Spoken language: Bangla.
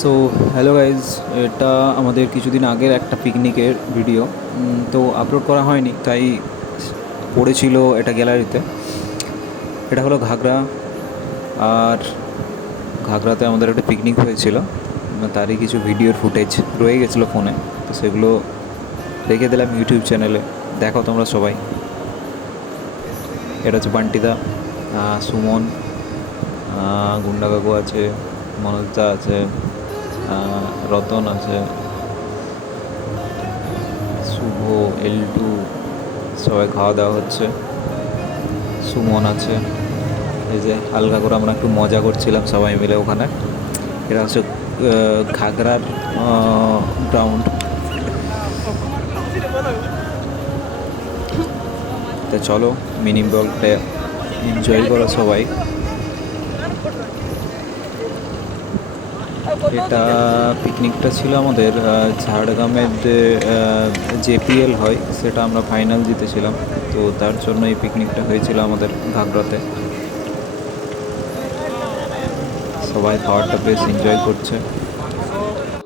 সো হ্যালো গাইজ, এটা আমাদের কিছুদিন আগের একটা পিকনিকের ভিডিও। তো আপলোড করা হয়নি, তাই পড়েছিল এটা গ্যালারিতে। এটা হলো ঘাগরা। আর ঘাগরাতে আমাদের একটা পিকনিক হয়েছিল, তারই কিছু ভিডিওর ফুটেজ রয়ে গেছিলো ফোনে। তো সেগুলো রেখে দিলাম ইউটিউব চ্যানেলে, দেখো তোমরা সবাই। এটা হচ্ছে বান্টিদা, সুমন, গুন্ডা কাকু আছে, মনোজদা আছে, রতন আছে, শুভ, এলটু, সবাই খাওয়া দাওয়া হচ্ছে। সুমন আছে। এই যে হালকা করে আমরা একটু মজা করছিলাম সবাই মিলে ওখানে। এটা হচ্ছে ঘাগরার গ্রাউন্ড। তো চলো মিনি ব্লগটা এনজয় করো সবাই। এটা পিকনিকটা ছিল আমাদের ঝাড়গ্রামের যে জেপিএল হয়, সেটা আমরা ফাইনাল জিতেছিলাম। তো তার জন্য এই পিকনিকটা হয়েছিল আমাদের ঘাগড়াতে। সবাই খাবারটা বেশ এনজয় করছে।